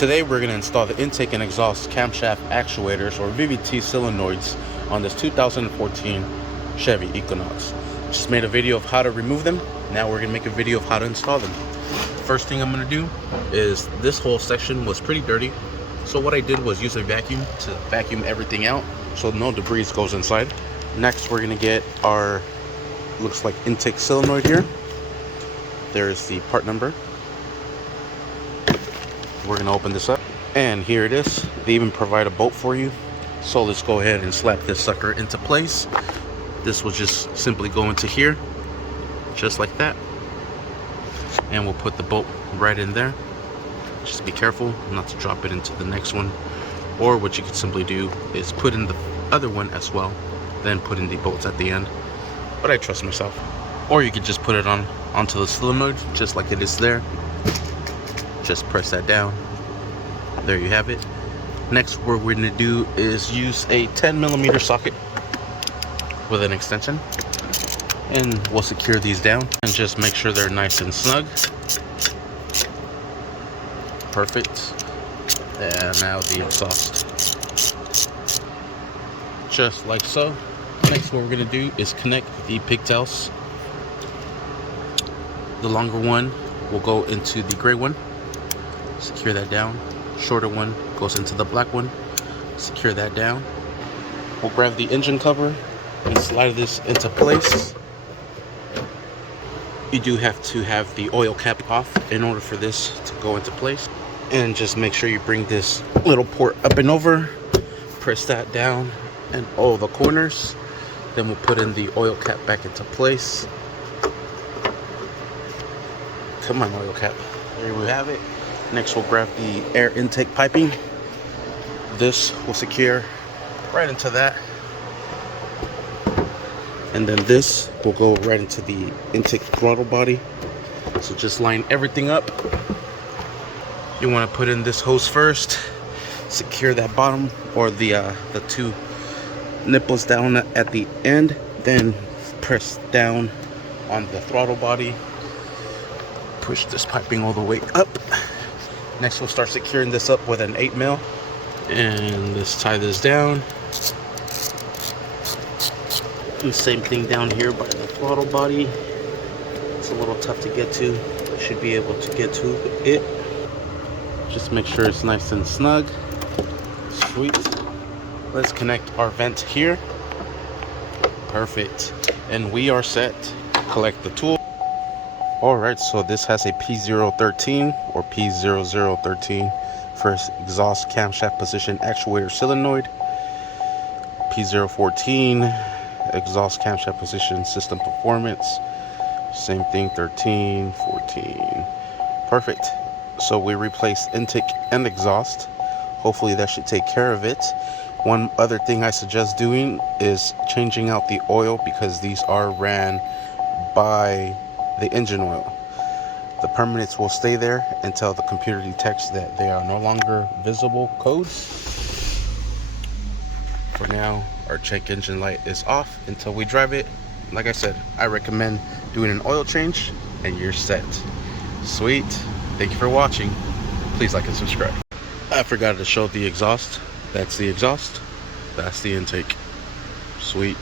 Today we're going to install the intake and exhaust camshaft actuators, or Vvt Solenoids, on this 2014 Chevy Equinox. Just made a video of how to remove them. Now we're going to make a video of how to install them. First thing I'm going to do is, this whole section was pretty dirty, so what I did was use a vacuum to vacuum everything out so no debris goes inside. Next we're going to get our, looks like, intake solenoid here. There's the part number. We're going to open this up, and here it is. They even provide a bolt for you. So let's go ahead and slap this sucker into place. This will just simply go into here, just like that, and we'll put the bolt right in there. Just be careful not to drop it into the next one, or what you could simply do is put in the other one as well, then put in the bolts at the end, but I trust myself. Or you could just put it onto the solenoid just like it is there. Just press that down. There you have it. Next, what we're going to do is use a 10mm socket with an extension, and we'll secure these down and just make sure they're nice and snug. Perfect. And now the exhaust, just like so. Next, what we're going to do is connect the pigtails. The longer one will go into the gray one. Secure that down. Shorter one goes into the black one. Secure that down. We'll grab the engine cover and slide this into place. You do have to have the oil cap off in order for this to go into place. And just make sure you bring this little port up and over. Press that down and all the corners. Then we'll put in the oil cap back into place. Come on, oil cap. There we have it. Next, we'll grab the air intake piping. This will secure right into that. And then this will go right into the intake throttle body. So just line everything up. You want to put in this hose first. Secure that bottom, or the two nipples down at the end. Then press down on the throttle body. Push this piping all the way up. Next, we'll start securing this up with an 8mm, and let's tie this down. And same thing down here by the throttle body. It's a little tough to get to. Should be able to get to it. Just make sure it's nice and snug. Sweet. Let's connect our vent here. Perfect. And we are set. Collect the tool. Alright, so this has a P013 or P0013 for exhaust camshaft position actuator solenoid. P014 exhaust camshaft position system performance. Same thing, 13, 14. Perfect. So we replaced intake and exhaust. Hopefully that should take care of it. One other thing I suggest doing is changing out the oil, because these are ran by the engine oil. The permanents will stay there until the computer detects that they are no longer visible codes. For now, our check engine light is off until we drive it. Like I said, I recommend doing an oil change and you're set. Sweet. Thank you for watching. Please like and subscribe. I forgot to show the exhaust. That's the exhaust. That's the intake. Sweet.